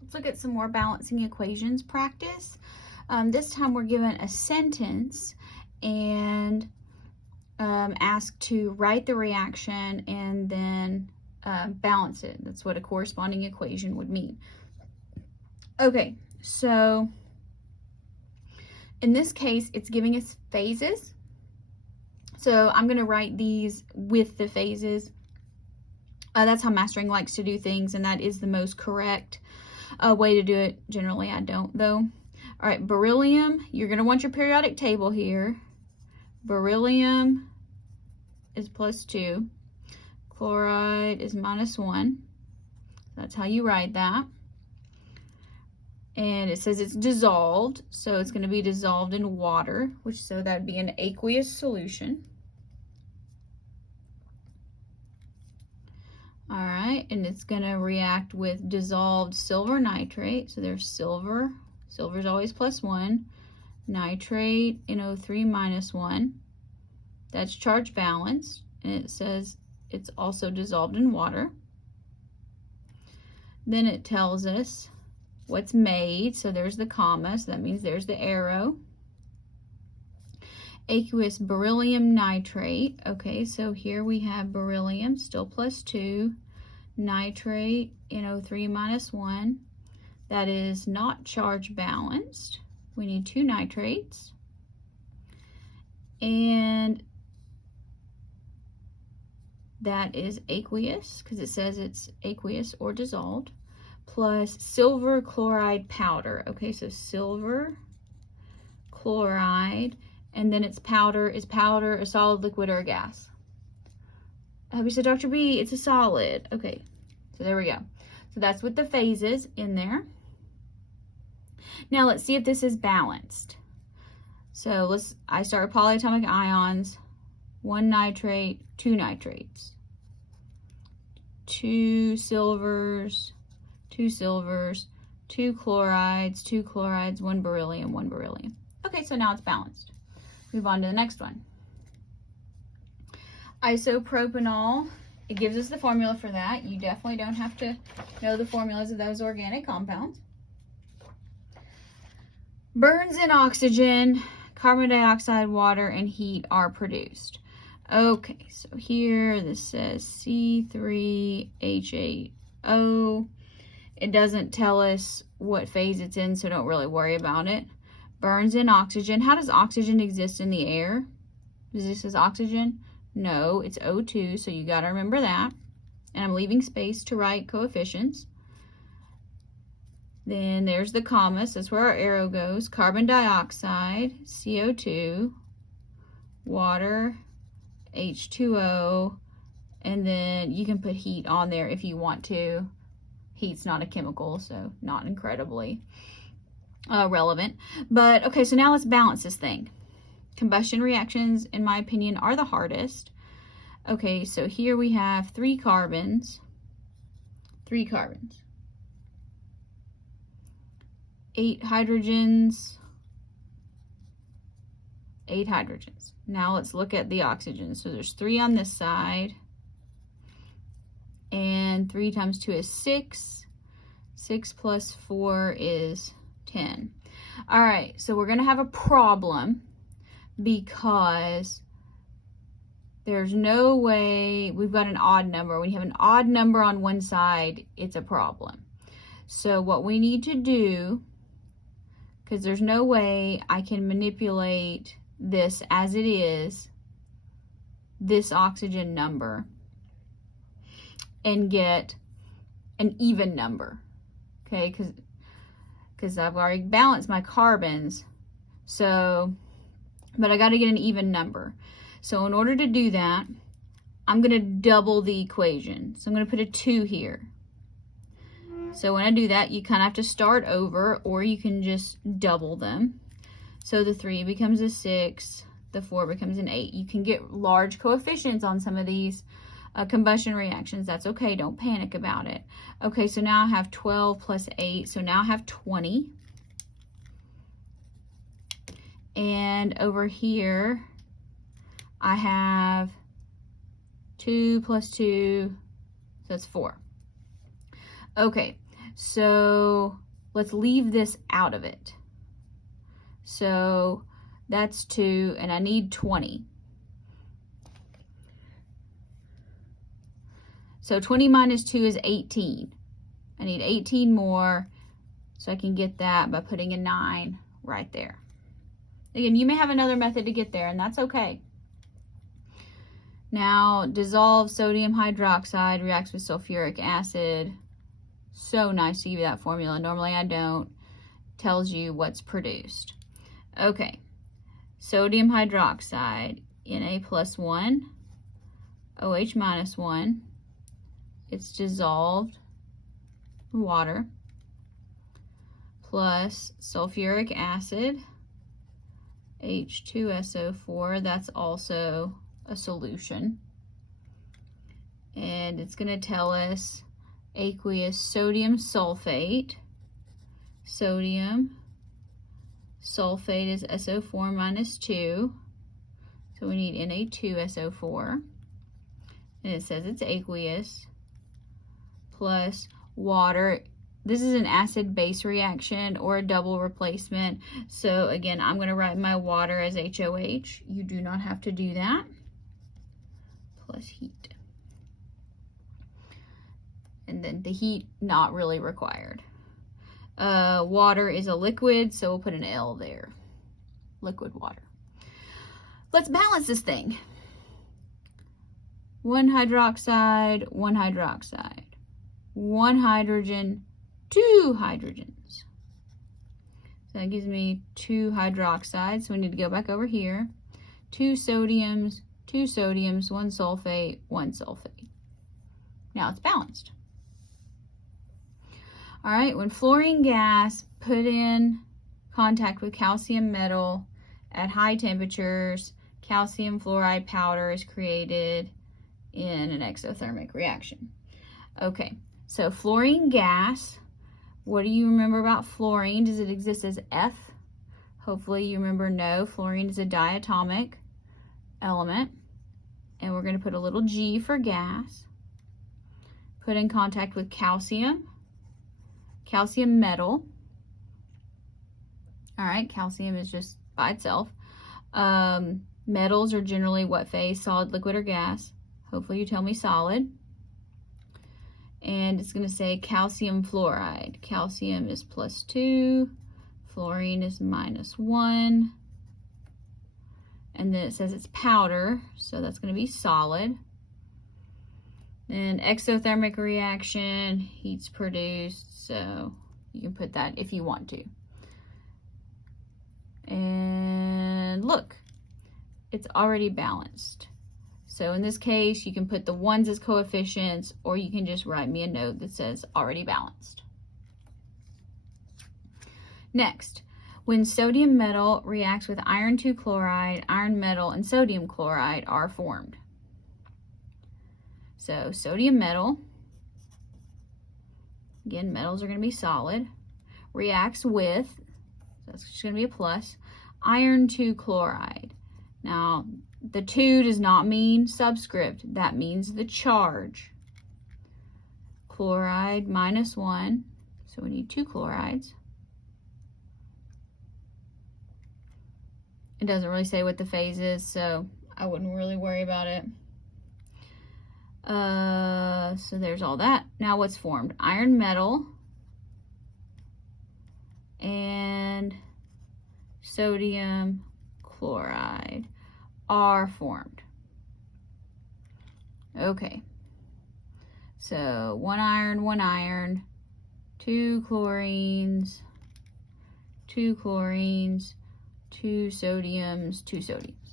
Let's look at some more balancing equations practice. This time we're given a sentence and asked to write the reaction and then balance it. That's what a corresponding equation would mean. Okay, so in this case, it's giving us phases. So I'm going to write these with the phases. That's how Mastering likes to do things, and that is the most correct way to do it. Generally, I don't, though. All right, beryllium, you're going to want your periodic table here. Beryllium is +2. Chloride is -1. That's how you write that. And it says it's dissolved, so it's going to be dissolved in water, so that would be an aqueous solution. All right, and it's going to react with dissolved silver nitrate. So there's silver. Silver is always +1. Nitrate, NO3 -1. That's charge balanced, and it says it's also dissolved in water. Then it tells us what's made, so there's the comma, so that means there's the arrow. Aqueous beryllium nitrate. Okay, so here we have beryllium, still +2, nitrate, NO3 -1. That is not charge balanced. We need 2 nitrates. And that is aqueous, because it says it's aqueous or dissolved, plus silver chloride powder. Okay, so silver chloride, and then it's powder. Is powder a solid, liquid, or a gas? You said, Dr. B, it's a solid. Okay, so there we go. So that's with the phases in there. Now let's see if this is balanced. So I start with polyatomic ions, 1 nitrate, 2 nitrates, 2 silvers, 2 silvers, 2 chlorides, 2 chlorides, 1 beryllium, 1 beryllium. Okay, so now it's balanced. Move on to the next one. Isopropanol, it gives us the formula for that. You definitely don't have to know the formulas of those organic compounds. Burns in oxygen, carbon dioxide, water, and heat are produced. Okay, so here this says C3H8O. It doesn't tell us what phase it's in, so don't really worry about it. Burns in oxygen. How does oxygen exist in the air? Does this says oxygen? No, it's O2, so you got to remember that. And I'm leaving space to write coefficients. Then there's the commas. That's where our arrow goes. Carbon dioxide, CO2, water, H2O, and then you can put heat on there if you want to. Heat's not a chemical, so not incredibly relevant. But okay, so now let's balance this thing. Combustion reactions, in my opinion, are the hardest. Okay, so here we have 3 carbons. 8 hydrogens, 8 hydrogens. Now let's look at the oxygen. So there's 3 on this side, and 3 times 2 is 6. 6 plus 4 is 10. All right, so we're going to have a problem because there's no way we've got an odd number. When you have an odd number on one side, it's a problem. So what we need to do, because there's no way I can manipulate this as it is, this oxygen number, and get an even number, okay? Because I've already balanced my carbons, so, but I got to get an even number. So in order to do that, I'm going to double the equation. So I'm going to put a 2 here. So when I do that, you kind of have to start over, or you can just double them. So the 3 becomes a 6, the 4 becomes an 8. You can get large coefficients on some of these combustion reactions. That's okay, don't panic about it. Okay, so now I have 12 plus 8, so now I have 20. And over here, I have 2 plus 2, so that's 4. Okay, So let's leave this out of it. So that's 2, and I need 20. So 20 minus 2 is 18. I need 18 more, so I can get that by putting a 9 right there. Again, you may have another method to get there, and that's okay. Now, dissolved sodium hydroxide reacts with sulfuric acid. So nice to give you that formula. Normally I don't. Tells you what's produced. Okay, sodium hydroxide, Na+1, OH-1. It's dissolved in water, plus sulfuric acid, H2SO4. That's also a solution. And it's going to tell us aqueous sodium sulfate. Sodium sulfate is SO4 minus 2. So we need Na2SO4. And it says it's aqueous. Plus water. This is an acid-base reaction or a double replacement. So again, I'm going to write my water as HOH. You do not have to do that. Plus heat. And then the heat not really required. Water is a liquid, so we'll put an L there. Liquid water. Let's balance this thing. 1 hydroxide, 1 hydroxide. 1 hydrogen, 2 hydrogens. So that gives me 2 hydroxides. So we need to go back over here. 2 sodiums, 1 sulfate, 1 sulfate. Now it's balanced. All right, when fluorine gas put in contact with calcium metal at high temperatures, calcium fluoride powder is created in an exothermic reaction. Okay, so fluorine gas, what do you remember about fluorine? Does it exist as F? Hopefully you remember no. Fluorine is a diatomic element. And we're going to put a little G for gas. Put in contact with calcium metal. All right, calcium is just by itself. Metals are generally what phase? Solid, liquid, or gas? Hopefully you tell me solid. And it's going to say calcium fluoride. Calcium is +2, fluorine is -1. And then it says it's powder, so that's going to be solid. Then exothermic reaction, heat's produced, so you can put that if you want to. And look, it's already balanced. So in this case, you can put the 1s as coefficients, or you can just write me a note that says already balanced. Next, when sodium metal reacts with iron 2 chloride, iron metal and sodium chloride are formed. So sodium metal, again, metals are going to be solid, reacts with, so that's just going to be a plus, iron 2 chloride. Now, the 2 does not mean subscript. That means the charge. Chloride -1, so we need 2 chlorides. It doesn't really say what the phase is, so I wouldn't really worry about it. So there's all that. Now what's formed? Iron metal and sodium chloride are formed. Okay. So 1 iron, 2 chlorines, 2 chlorines, 2 sodiums, 2 sodiums.